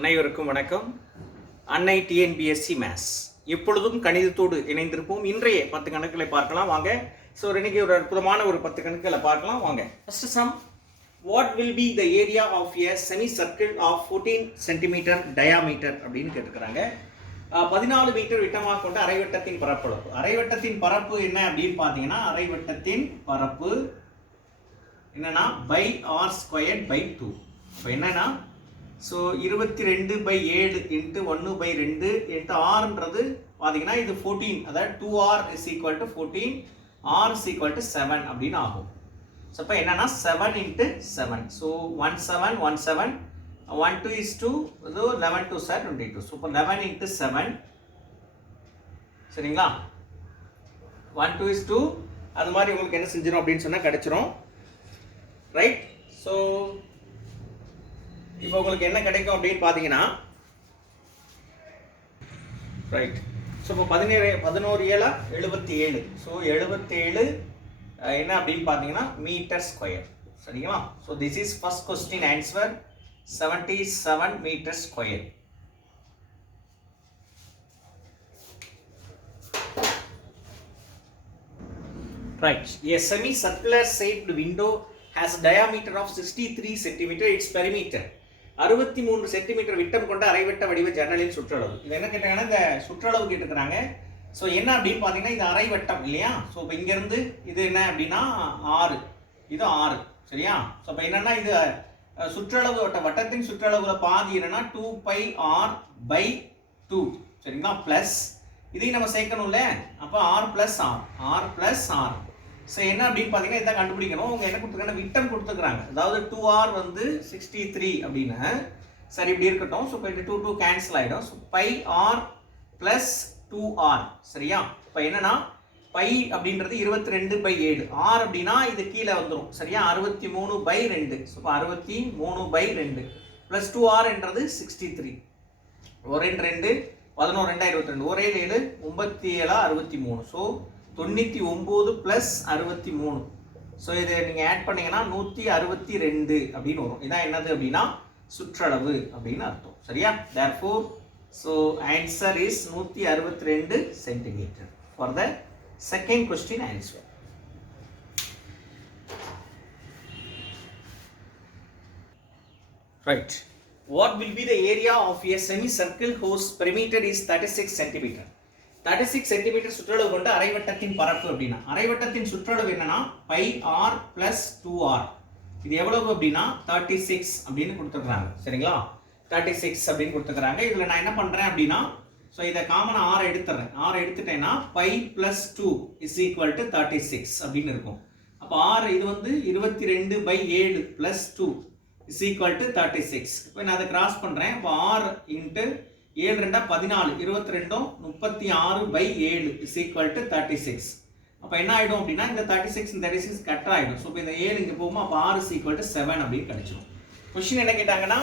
அனைவருக்கும் வணக்கம். அன்னை டிஎன்பிஎஸ்சி மேத்ஸ் எப்பொழுதும் கணிதத்தோடு இணைந்திருப்போம். இன்றைய 10 கணக்குகளை பார்க்கலாம் வாங்க. ஸோ இன்னைக்கு ஒரு அற்புதமான ஒரு 10 கணக்குகளை பார்க்கலாம் வாங்க. First sum, what will be the area of a semi circle of 14 centimetre diameter அப்படின்னு கேட்டுக்கிறாங்க. 14 மீட்டர் விட்டமாக கொண்ட அரைவட்டத்தின் பரப்பளவு. அரைவட்டத்தின் பரப்பு என்ன அப்படின்னு பார்த்தீங்கன்னா, அரைவட்டத்தின் பரப்பு என்னன்னா பை ஆர் ஸ்கொயர்ட் பை 2. இப்போ என்னன்னா, ஸோ 22/7 இன்ட்டு 1/2 இன்ட்டு ஆர்ன்றது பார்த்தீங்கன்னா இது 14, அதாவது 2r is equal to 14, r is equal to 7 அப்படின்னு ஆகும். ஸோ இப்போ என்னன்னா 7 இன்ட்டு 7, ஸோ 17 17 1 2 is 2, இது 11 2 சார் 22. ஸோ இப்போ 11 இன்ட்டு 7 சரிங்களா, 1 2 is 2. அது மாதிரி உங்களுக்கு என்ன செஞ்சிடும் அப்படின்னு சொன்னால் கிடைச்சிரும், ரைட். ஸோ இப்போ உங்களுக்கு என்ன கிடைக்கும் அப்படின்னு பார்த்தீங்கன்னா, ரைட். ஸோ இப்போ 11 7 77. ஸோ 77 என்ன அப்படின்னு பார்த்தீங்கன்னா மீட்டர் ஸ்கொயர், சரிங்களா. So this is first question answer, 77 metre square. Right. A semi-circular shaped window has a diameter of 63 cm. Its perimeter 63 centimetre விட்டம் கொண்ட அரைவட்ட வடிவ ஜன்னலின் சுற்றளவு. இது என்ன கேட்டாங்கன்னா, இந்த சுற்றளவு கேட்டுக்கிறாங்க. ஸோ என்ன அப்படின்னு பார்த்தீங்கன்னா, இது அரைவட்டம் இல்லையா. ஸோ இப்போ இங்கேருந்து இது என்ன அப்படின்னா 6, இது 6 சரியா. ஸோ இப்போ என்னன்னா, இது சுற்றளவு வட்டத்தின் சுற்றளவுல பாதி என்னன்னா 2πr/2 சரிங்களா, ப்ளஸ் இதையும் நம்ம சேர்க்கணும்ல. அப்போ r + r. ஸோ என்ன அப்படின்னு பார்த்தீங்கன்னா, இதான் கண்டுபிடிக்கணும். அவங்க என்ன கொடுத்துருக்காங்க, விட்டம் கொடுத்துருக்காங்க. அதாவது 2r வந்து 63 அப்படின்னு, சரி இப்படி இருக்கட்டும். ஸோ இப்போ 2 2 கேன்சல் ஆகிடும். ஸோ πr + 2r சரியா. இப்போ என்னன்னா பை அப்படின்றது 22/7, r அப்படின்னா இது கீழே வந்துடும் சரியா, 63/2. ஸோ இப்போ 63/2 ப்ளஸ் 2r என்றது 63. 1 2 11 2 22, 1 7 37 63. ஸோ 99 + 63. ஸோ இது நீங்கள் ஆட் பண்ணீங்கன்னா 162 அப்படின்னு வரும். இதான் என்னது அப்படின்னா சுற்றளவு அப்படின்னு அர்த்தம் சரியா. therefore so answer is 162 centimeter for the second question answer. Right. What will be the area of a semicircle whose perimeter is 36 centimeter? 36 centimetre சுற்றளவு கொண்ட அரைவட்டத்தின் பரப்பு அப்படின்னா, அரைவட்டத்தின் சுற்றளவு என்னன்னா πr + 2r. இது எவ்வளவு அப்படின்னா 36 அப்படின்னு கொடுத்துருக்காங்க சரிங்களா. 36 அப்படின்னு கொடுத்துருக்காங்க. இதில் நான் என்ன பண்ணுறேன் அப்படின்னா, ஸோ இதை காமனாக r எடுத்துறேன். r எடுத்துட்டேன்னா π + 2 இஸ் ஈக்குவல் டு 36 அப்படின்னு இருக்கும். அப்போ r இது வந்து 22/7 + 2 இஸ் ஈக்குவல் டு 36. இப்போ நான் அதை கிராஸ் பண்ணுறேன். அப்போ r into 7 2 14, 22 36/7 is equal to 36. அப்போ என்ன ஆகிடும் அப்படின்னா, இந்த 36 36 கட் ஆகிடும். ஸோ இப்போ இந்த 7 இங்கே போகுமா, அப்போ r இஸ் ஈக்குவல் டு 7 அப்படின்னு கிடைச்சிடும். கொஸ்டின் என்ன கேட்டாங்கன்னா,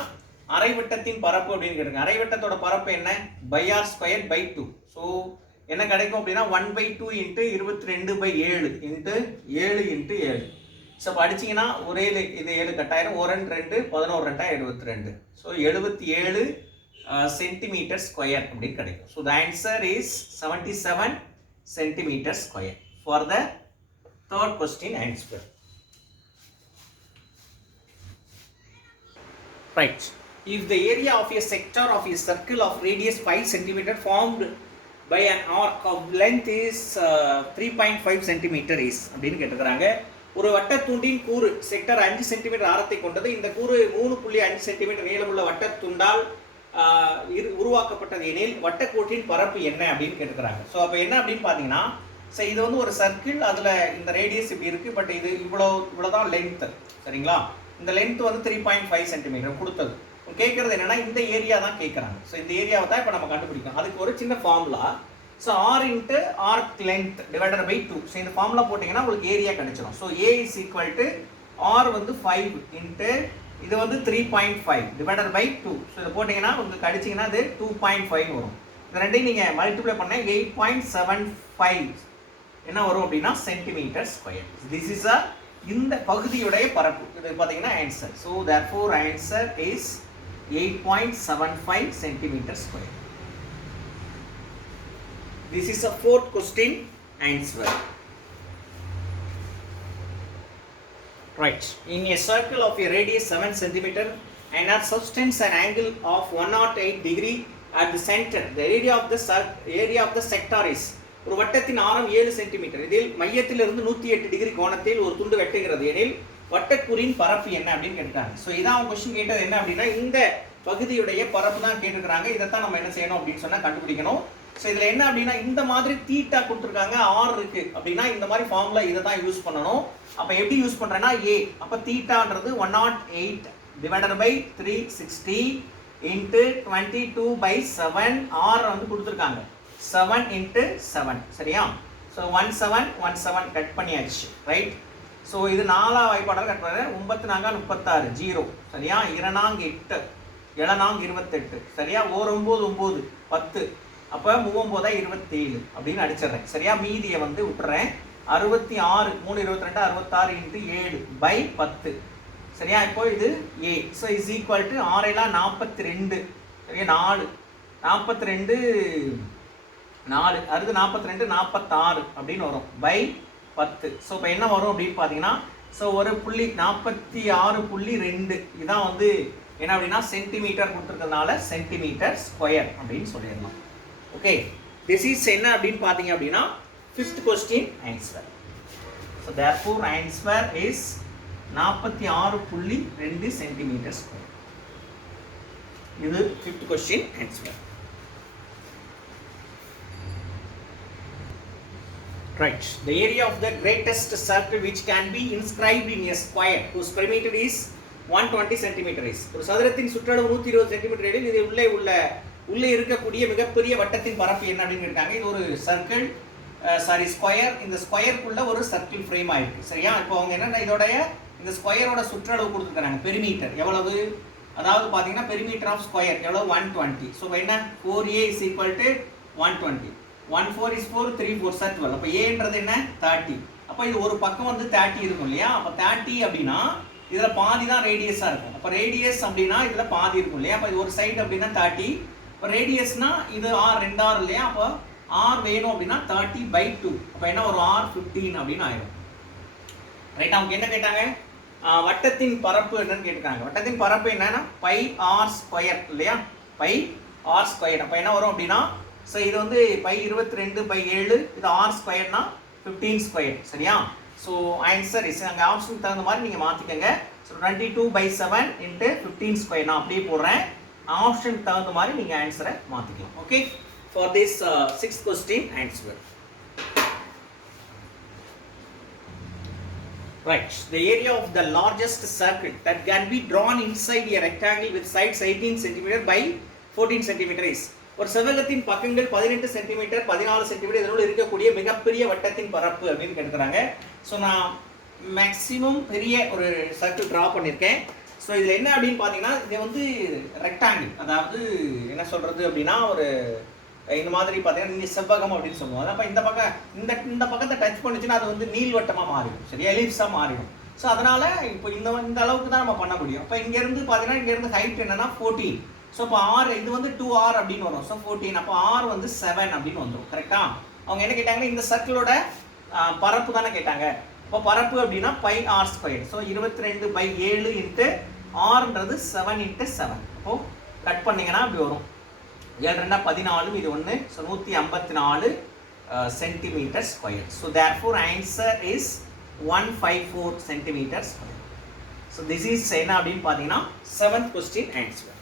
அரைவட்டத்தின் பரப்பு அப்படின்னு கேட்டாங்க. அரைவட்டத்தோட பரப்பு என்ன, πr²/2. ஸோ என்ன கிடைக்கும் அப்படின்னா 1/2 இன்ட்டு 22/7 இன்ட்டு 7 இன்ட்டு 7. ஸோ இப்போ அடிச்சிங்கன்னா ஒரு 7 இது 7 கட்டாயிரம், 1 2 11 2 22. ஸோ 77 சென்டிமீட்டர் ஸ்கொயர் அப்படின்னு கிடைக்கும். So the answer is 77 centimetre square for the third question answer. Right. If the area of a sector of a circle of radius 5 cm formed by an arc of length is 3.5 cm is அப்படின்னு கேட்டுக்கிறாங்க. ஒரு வட்டத்துண்டின் கூறு sector 5 centimetre ஆரத்தை கொண்டது. இந்த கூறு 3.5 centimetre நீளமுள்ள வட்டத்துண்டால் உருவாக்கப்பட்டது எனில் வட்டக்கோட்டின் பரப்பு என்ன அப்படின்னு கேட்டுக்கிறாங்க. ஸோ அப்போ என்ன அப்படின்னு பார்த்தீங்கன்னா, ஸோ இது வந்து ஒரு சர்க்கிள், அதில் இந்த ரேடியஸ் இப்படி இருக்குது, பட் இது இவ்வளோதான் லென்த்து சரிங்களா. இந்த லென்த் வந்து 3.5 சென்டிமீட்டர் கொடுத்தது. கேட்குறது என்னென்னா, இந்த ஏரியா தான் கேட்குறாங்க. ஸோ இந்த ஏரியாவை தான் இப்போ நம்ம கண்டுபிடிக்கணும். அதுக்கு ஒரு சின்ன formula, so r into arc length divided by 2. So இந்த ஃபார்முலா போட்டிங்கன்னா உங்களுக்கு ஏரியா கிடைச்சிடும். So a is equal to r வந்து 5 இன்ட்டு இது வந்து 3.5 டிவைடட் பை 2. ஸோ இதை போட்டிங்கன்னா உங்களுக்கு அடிச்சிங்கன்னா அது 2.5 வரும். இந்த ரெண்டையும் நீங்கள் மல்டிப்ளை பண்ண 8.75 என்ன வரும் அப்படின்னா சென்டிமீட்டர் ஸ்கொயர். திஸ் இஸ் இந்த பகுதியுடைய பரப்பு. இது பார்த்தீங்கன்னா answer. So therefore answer is 8.75 centimeter square. This is a fourth question answer. Right. In a circle of a radius 7 centimeter and at subtends an angle of 108 degree at the center, the area of the sector is ஒரு வட்டத்தின் ஆரம் 7 centimetre. இதில் மையத்திலிருந்து 108 degree கோணத்தில் ஒரு துண்டு வெட்டுகிறது எனில் வட்டக்கூறின் பரப்பு என்ன அப்படின்னு கேட்டாங்க. ஸோ இதான் கொஸ்டின் கேட்டது என்ன அப்படின்னா இந்த பகுதியுடைய பரப்பு தான் கேட்டுக்கிறாங்க. இதைத்தான் நம்ம என்ன செய்யணும் அப்படின்னு சொன்னா கண்டுபிடிக்கணும். ஸோ இதில் என்ன அப்படின்னா இந்த மாதிரி தீட்டா கொடுத்துருக்காங்க, ஆர் இருக்கு அப்படின்னா இந்த மாதிரி ஃபார்முலா இதை தான் யூஸ் பண்ணணும். அப்போ எப்படி யூஸ் பண்ணுறேன்னா அப்போ தீட்டான்றது 108 டிவைடட் பை 360 இன்ட்டு 22/7 ஆர் வந்து கொடுத்துருக்காங்க 7 இன்ட்டு 7 சரியா. ஸோ 17 கட் பண்ணியாச்சு ரைட். ஸோ இது 4 வாய்ப்பாடாக கட் பண்ணுறேன். 9 4 36 0 சரியா. 2 8 7 28 சரியா. 1 9 9 10 அப்போ 39 27 அப்படின்னு அடிச்சிடுறேன் சரியா. மீதியை வந்து விட்டுறேன் 66 3 22 66 இன்ட்டு 7/10 சரியா. இப்போ இது ஸோ இஸ் ஈக்குவல் டு 6 42 சரியா. 4 42 4 அடுத்து 42 46 அப்படின்னு வரும் /10. ஸோ இப்போ என்ன வரும் அப்படின்னு பார்த்தீங்கன்னா ஸோ ஒரு புள்ளி 46.2 இதான் வந்து என்ன அப்படின்னா சென்டிமீட்டர் கொடுத்துருக்கிறதுனால சென்டிமீட்டர் ஸ்கொயர் அப்படின்னு சொல்லிடலாம். ஓகே, திஸ் இஸ் என்ன அப்படின்னு பார்த்தீங்க அப்படின்னா fifth question answer. So therefore answer is 46.2 centimetre square. இது fifth question answer. Right. The area of the greatest circle which can be inscribed in a square whose perimeter is 120 cm is. ஒரு சதுரத்தின் சுற்றளவு 120 centimetre எனில் இது உள்ளே இருக்கக்கூடிய மிகப்பெரிய வட்டத்தின் பரப்பு என்ன அப்படின்னு கேட்டாங்க. இது ஒரு சர்க்கிள் ஸ்கொயர். இந்த ஸ்கொயருக்குள்ள ஒரு சர்க்கிள் ஃப்ரேம் ஆயிருக்கு சரியா. இப்போ அவங்க என்னன்னா இதோடைய இந்த ஸ்கொயரோட சுற்றளவு கொடுத்துருக்காங்க பெரிமீட்டர் எவ்வளவு, அதாவது பார்த்தீங்கன்னா பெரிமீட்டர் ஆஃப் ஸ்கொயர் எவ்வளவு 120. ஸோ என்ன 4a is equal to 120. 1 4 is 4 3 4 12. அப்போ ஏன்றது என்ன 30. அப்போ இது ஒரு பக்கம் வந்து 30 இருக்கும் இல்லையா. அப்போ 30 அப்படின்னா இதில் பாதி தான் ரேடியஸாக இருக்கும். அப்போ ரேடியஸ் அப்படின்னா இதில் பாதி இருக்கும் இல்லையா. அப்போ இது ஒரு சைடு அப்படின்னா 30. இப்போ ரேடியஸ்னா இது ஆர் 2 ஆர் இல்லையா. அப்போ ஆர் வேணும் அப்படின்னா 30/2. அப்போ என்ன ஒரு ஆர் 15 அப்படின்னு ஆயிடும் ரைட். அவங்க என்ன கேட்டாங்க, வட்டத்தின் பரப்பு என்னன்னு கேட்டுக்காங்க. வட்டத்தின் பரப்பு என்னன்னா πr² இல்லையா, πr². அப்போ என்ன வரும் அப்படின்னா ஸோ இது வந்து π22/7 இது r²னா 15² சரியா. ஸோ ஆன்சர் இஸ் அங்கே ஆப்ஷனுக்கு தகுந்த மாதிரி நீங்கள் மாற்றிக்கோங்க. ஸோ 22/7 இன்ட்டு 15² நான் அப்படியே போடுறேன். ஆப்ஷனுக்கு தகுந்த மாதிரி நீங்கள் ஆன்சரை மாற்றிக்கலாம். Okay, for this 6th question answer. Right. The area of the largest circle that can be drawn inside a rectangle with sides 18 cm by 14 cm is. ஒரு செவ்வகத்தின் பக்கங்கள் 18 சென்டிமீட்டர் 14 சென்டிமீட்டர் இதனுள் இருக்கக்கூடிய மிகப்பெரிய வட்டத்தின் பரப்பு அப்படின்னு கேட்குறாங்க. ஸோ நான் மேக்ஸிமம் பெரிய ஒரு சர்க்கிள் ட்ரா பண்ணியிருக்கேன். ஸோ இதில் என்ன அப்படின்னு பார்த்தீங்கன்னா இது வந்து ரெக்டாங்கிள், அதாவது என்ன சொல்கிறது அப்படின்னா ஒரு இந்த மாதிரி பார்த்தீங்கன்னா நீங்கள் செவ்வகம் அப்படின்னு சொல்லுவோம். அப்போ இந்த பக்கம் இந்த பக்கத்தை டச் பண்ணிச்சுன்னா அது வந்து நீள்வட்டமாக மாறிடும் சரியா, எலிப்ஸாக மாறிடும். ஸோ அதனால் இப்போ இந்த அளவுக்கு தான் நம்ம பண்ண முடியும். இப்போ இங்கேருந்து பார்த்தீங்கன்னா இங்கேருந்து ஹைட் என்னன்னா 14. ஸோ இப்போ ஆர் இது வந்து 2r அப்படின்னு வரும். ஸோ 14 அப்போ ஆர் வந்து 7 அப்படின்னு வந்துடும் கரெக்டாக. அவங்க என்ன கேட்டாங்கன்னா இந்த சர்க்கிளோட பரப்பு தானே கேட்டாங்க. இப்போ பரப்பு அப்படின்னா πr². ஸோ 22/7 இன்ட்டு ஆர்ன்றது 7 இன்ட்டு 7. அப்போது கட் பண்ணிங்கன்னா அப்படி வரும் 7 2 14 இது 1. So 154 centimetre square. So therefore answer is 154 centimetre square. So this is என்ன அப்படின்னு பார்த்தீங்கன்னா 7th question answer.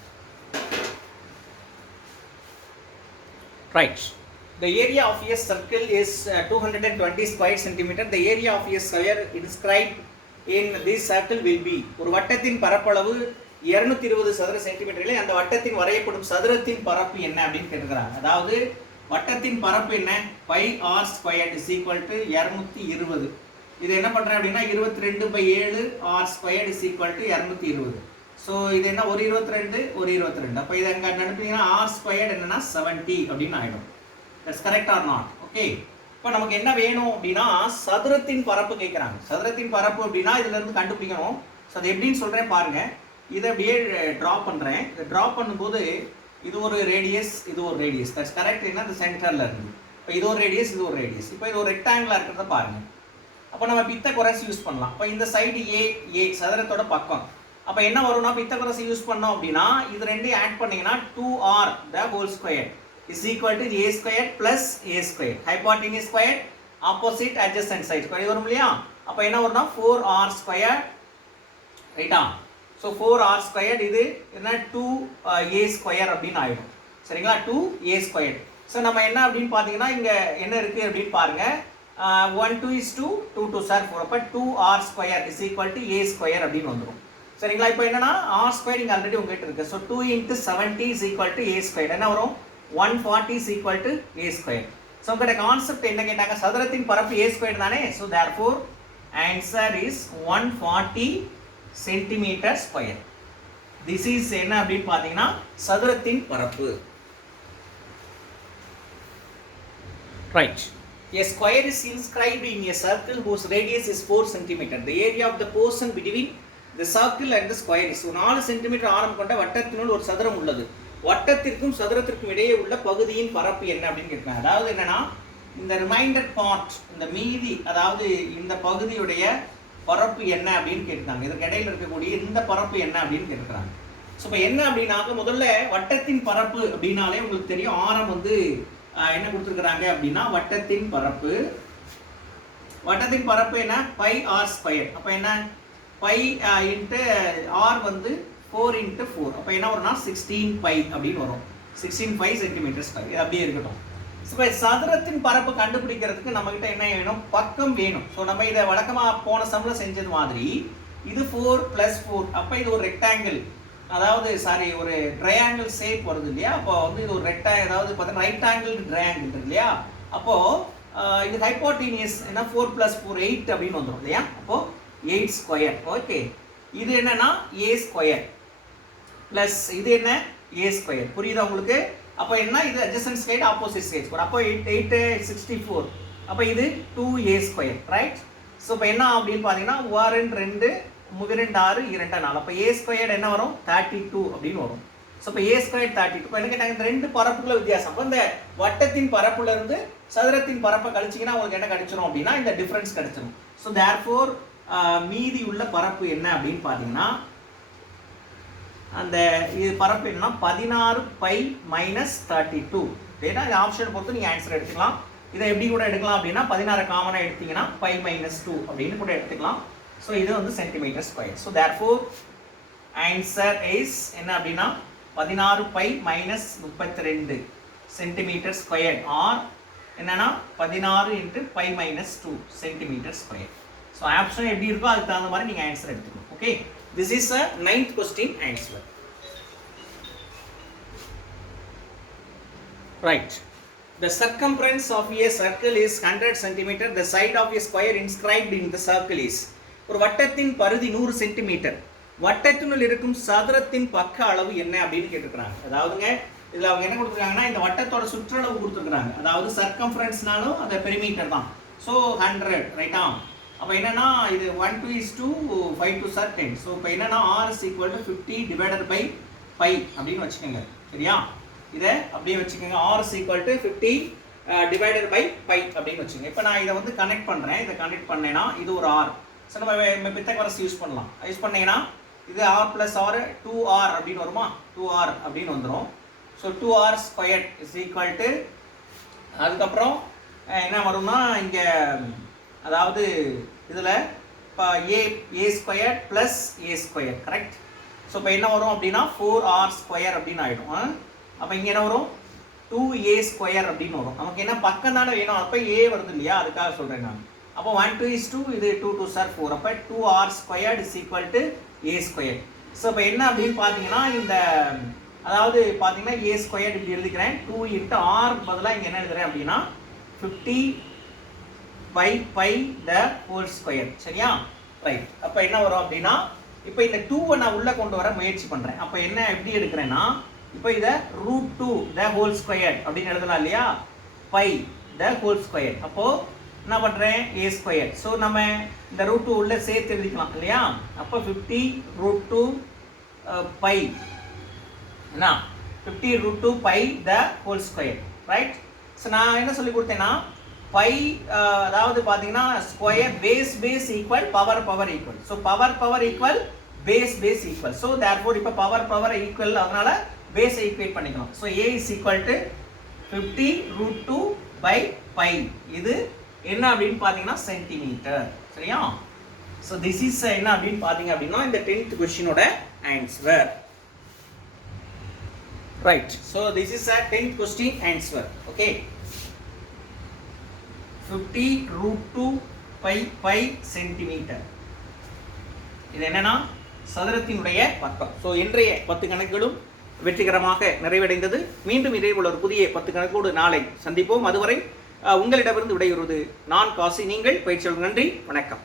Right. The area of a circle is 220 square centimeter. The area of a square inscribed in this circle will be. ஒரு வட்டத்தின் பரப்பளவு 220 சதுர சென்டிமீட்டரில் அந்த வட்டத்தின் வரையப்படும் சதுரத்தின் பரப்பு என்ன அப்படின்னு கேட்குறாங்க. அதாவது வட்டத்தின் பரப்பு என்ன πr² is equal to 220. இது என்ன பண்ணுறேன் அப்படின்னா 22/7 r² is equal to 220. So இது என்ன ஒரு 22 ஒரு 22. அப்போ இதை அங்கே நடப்பீங்கன்னா r² என்னன்னா 70 அப்படின்னு ஆகிடும். That's correct R not? Okay, இப்போ நமக்கு என்ன வேணும் அப்படின்னா சதுரத்தின் பரப்பு கேட்குறாங்க. சதுரத்தின் பரப்பு அப்படின்னா இதுலேருந்து கண்டுபிடிக்கணும். ஸோ அது எப்படின்னு சொல்கிறேன் பாருங்கள். இதை அப்படியே ட்ரா பண்ணுறேன். இதை ட்ரா பண்ணும்போது இது ஒரு ரேடியஸ், இது ஒரு ரேடியஸ். That's correct. என்ன இந்த சென்டரில் இருந்து இப்போ இது ஒரு ரேடியஸ், இது ஒரு ரேடியஸ். இப்போ இது ஒரு ரெக்டாங்கிளாக இருக்கிறத பாருங்கள். அப்போ நம்ம பித்தகோரஸ் யூஸ் பண்ணலாம். இப்போ இந்த சைடு ஏ சதுரத்தோட பக்கம். அப்போ என்ன வரும்னா பித்தகோரஸ் யூஸ் பண்ணோம் அப்படின்னா இது ரெண்டையும் ஆட் பண்ணிங்கன்னா 2r the whole square is equal to a square plus a square. Hypotenuse square, opposite adjacent side square வரும் இல்லையா? அப்போ என்ன வரும்னா 4r square ரைட்டா? ஸோ 4r squared இது என்ன 2a square அப்படின்னு ஆயிடும். சரிங்களா? 2a squared. ஸோ நம்ம என்ன அப்படின்னு பார்த்தீங்கன்னா இங்கே என்ன இருக்குது அப்படின்னு பாருங்கள். 1 2 is 2 2 2 சார் 4. அப்போ 2r square is equal to a square அப்படின்னு வந்துடும். சரிங்களா? இப்போ என்னன்னா r square இங்கே ஆல்ரெடி உங்ககிட்ட இருக்குது. So 2 into 70 is equal to a square. என்ன வரும்? 140 is equal to a square. So உங்கள்கிட்ட கான்செப்ட் என்ன கேட்டாங்க? சதுரத்தின் பரப்பு a square தானே. So therefore answer is 140 centimeter square. This is என்ன அப்படின்னு பார்த்தீங்கன்னா சதுரத்தின் பரப்பு. Right. A square is inscribed in a circle whose radius is 4 cm. The area of the portion between the circle and the square is 4 cm ஆரம் கொண்ட வட்டத்தினுள் ஒரு சதுரம் உள்ளது. வட்டத்திற்கும் சதுரத்திற்கும் இடையே உள்ள பகுதியின் பரப்பு என்ன அப்படின்னு கேட்கிறாங்க. அதாவது என்னன்னா இந்த ரிமைண்டர் பார்ட், இந்த மீதி, அதாவது இந்த பகுதியுடைய பரப்பு என்ன அப்படின்னு கேட்குறாங்க. இதற்கு இடையில இருக்கக்கூடிய இந்த பரப்பு என்ன அப்படின்னு கேட்குறாங்க. ஸோ இப்போ என்ன அப்படின்னாக்க முதல்ல வட்டத்தின் பரப்பு அப்படின்னாலே உங்களுக்கு தெரியும். ஆரம் வந்து என்ன கொடுத்துருக்குறாங்க அப்படின்னா வட்டத்தின் பரப்பு என்ன பை ஆர் ஸ்கொயர். அப்போ என்ன பை இன்ட்டு ஆர் வந்து 4 into 4. அப்போ என்ன வரும்னா 16 பை அப்படின்னு வரும். 16 பை சென்டிமீட்டர் ஸ்கொயர். இது அப்படியே இருக்கட்டும். ஸோ இப்போ சதுரத்தின் பரப்பு கண்டுபிடிக்கிறதுக்கு நம்மகிட்ட என்ன வேணும்? பக்கம் வேணும். ஸோ நம்ம இதை வழக்கமாக போன சம்மில் செஞ்சது மாதிரி இது 4 + 4. அப்போ இது ஒரு ரெக்டாங்கிள், அதாவது சாரி ஒரு ட்ரையாங்கிள் ஷேப் வருது இல்லையா? அப்போ வந்து இது ஒரு அதாவது பார்த்தீங்கன்னா ரைட் ஆங்கிள் ட்ரையாங்கிள் இருக்கு இல்லையா? அப்போது இது ஹைப்போட்டீனியஸ் என்ன 4 + 4 8 அப்படின்னு வந்துடும் இல்லையா? அப்போது 8 ஸ்கொயர். ஓகே, இது என்னன்னா a ஸ்கொயர் ப்ளஸ் இது என்ன a ஸ்கொயர். புரியுதா உங்களுக்கு? அப்போ என்ன இது adjacent side opposite side square. அப்போ 8 64. அப்போ இது 2a ஸ்கொயர். ரைட்? ஸோ இப்போ என்ன அப்படின்னு பார்த்தீங்கன்னா 1 2 3 6 2 4. அப்போ a ஸ்கொயர் என்ன வரும்? 32 அப்படின்னு வரும். ஸோ இப்போ a ஸ்கொயர் 32. இப்போ என்ன கேட்டாங்க? இந்த ரெண்டு பரப்புக்குள்ள வித்தியாசம். அப்போ இந்த வட்டத்தின் பரப்புல இருந்து சதுரத்தின் பரப்பை கழிச்சிங்கன்னா உங்களுக்கு என்ன கிடைச்சிரும் அப்படின்னா இந்த டிஃபரன்ஸ் கிடைச்சிரும். ஸோ தேர்ஃபோர் மீதி உள்ள பரப்பு என்ன அப்படின்னு பார்த்தீங்கன்னா அந்த இது பரப்பு என்னன்னா 16 பை மைனஸ் 32. ஏன்னா இந்த ஆப்ஷன் பொறுத்து நீங்கள் ஆன்சர் எடுத்துக்கலாம். இதை எப்படி கூட எடுக்கலாம் அப்படின்னா 16 காமனாக எடுத்தீங்கன்னா பை மைனஸ் 2 அப்படின்னு கூட எடுத்துக்கலாம். ஸோ இது வந்து centimetre square. So therefore answer is என்ன அப்படின்னா 16 pi minus 32 centimetre square or என்னன்னா 16 into pi minus 2 centimetre square. So option எப்படி இருக்கோ அதுக்கு தகுந்த மாதிரி நீங்கள் ஆன்சர் எடுத்துக்கணும். Okay, this is a 9th question answer. Right. The circumference of a circle is 100 cm. The side of a square inscribed in the circle is. ஒரு வட்டத்தின் பரிதி 100 centimetre. வட்டத்தினுள் இருக்கும் சதுரத்தின் பக்க அளவு என்ன அப்படின்னு கேட்டிருக்கிறாங்க. அதாவதுங்க இதில் அவங்க என்ன கொடுத்துருக்காங்கன்னா இந்த வட்டத்தோட சுற்றளவு கொடுத்துருக்குறாங்க. அதாவது சர்க்கம்ஃபரன்ஸ்னாலும் அந்த பெரிமீட்டர் தான். ஸோ 100 ரைட்டா? அப்போ என்னன்னா இது 1 2 is 2 5 2 are 10. ஸோ இப்போ என்னன்னா r is equal to 50 divided by pi அப்படின்னு வச்சுக்கோங்க. சரியா? இதை அப்படியே வச்சுக்கோங்க. r is equal to 50 divided by pi அப்படின்னு வச்சுக்கோங்க. இப்போ நான் இதை வந்து கனெக்ட் பண்ணுறேன். இதை கனெக்ட் பண்ணேன்னா இது ஒரு r. ஸோ நம்ம பித்தகோரஸ் யூஸ் பண்ணலாம். யூஸ் பண்ணீங்கன்னா இது r + r 2r அப்படின்னு வருமா? 2r அப்படின்னு வந்துடும். So 2r square is equal to அதுக்கப்புறம் என்ன வரும்னா இங்கே அதாவது இதில் இப்போ ஏ square plus A square. Correct? So இப்போ என்ன வரும் அப்படின்னா 4r ஸ்கொயர் அப்படின்னு ஆகிடும். அப்போ இங்கே என்ன வரும்? 2a ஸ்கொயர் அப்படின்னு வரும். நமக்கு என்ன பக்கம் தானே வேணும். அப்போ ஏ வருது இல்லையா? அதுக்காக சொல்கிறேன் நான். அப்போ 1 2 is 2, இது 2 2 are 4. அப்போ 2r squared is equal to a square. So இப்போ என்ன அப்படின்னு பார்த்தீங்கன்னா இந்த அதாவது பார்த்தீங்கன்னா a ஸ்கொயர் இப்படி எழுதிக்கிறேன். 2 into r பதிலாக இங்கே என்ன எழுதுறேன் அப்படின்னா 50 pi pi the whole square. சரியா? ரைட். அப்போ என்ன வரும் அப்படின்னா இப்போ இந்த 2வை நான் உள்ளே கொண்டு வர முயற்சி பண்ணுறேன். அப்போ என்ன எப்படி எடுக்கிறேன்னா இப்போ இதை √2 த ஹோல் ஸ்கொயர் அப்படின்னு எழுதலாம் இல்லையா? Pi the whole square. அப்போது என்ன பண்ணுறேன்? a square. ஸோ நம்ம இந்த √2 உள்ளே சேர்த்து எழுதிக்கலாம் இல்லையா? அப்போ 50 √2 பை என்ன 50 root 2 pi the whole square, right? So நான் என்ன சொல்லி கொடுத்தேன்னா பை அதாவது பார்த்தீங்கன்னா square base equal power equal. So power equal base equal. So therefore இப்போ பவர் ஈக்குவல், அதனால பேஸை ஈக்குவேட் பண்ணிக்கலாம். So a is equal to 50 root 2 by pi. இது என்ன அப்படின்னு பார்த்தீங்கன்னா சென்டிமீட்டர். சரியா? ஸோ திஸ் இஸ் என்ன அப்படின்னு பார்த்தீங்க அப்படின்னா இந்த 10th கொஸ்டினோட answer. Right. So this is a 10th question answer. Okay. 50 root 2 pi centimeter. இது என்னன்னா சதுரத்தினுடைய பக்கம். ஸோ இன்றைய 10 கணக்குகளும் வெற்றிகரமாக நிறைவடைந்தது. மீண்டும் இதே போல ஒரு புதிய 10 கணக்கோடு நாளை சந்திப்போம். அதுவரை உங்களிடமிருந்து விடைபெறுவது நான் காசி. நீங்கள் பயிற்சியாளர். நன்றி, வணக்கம்.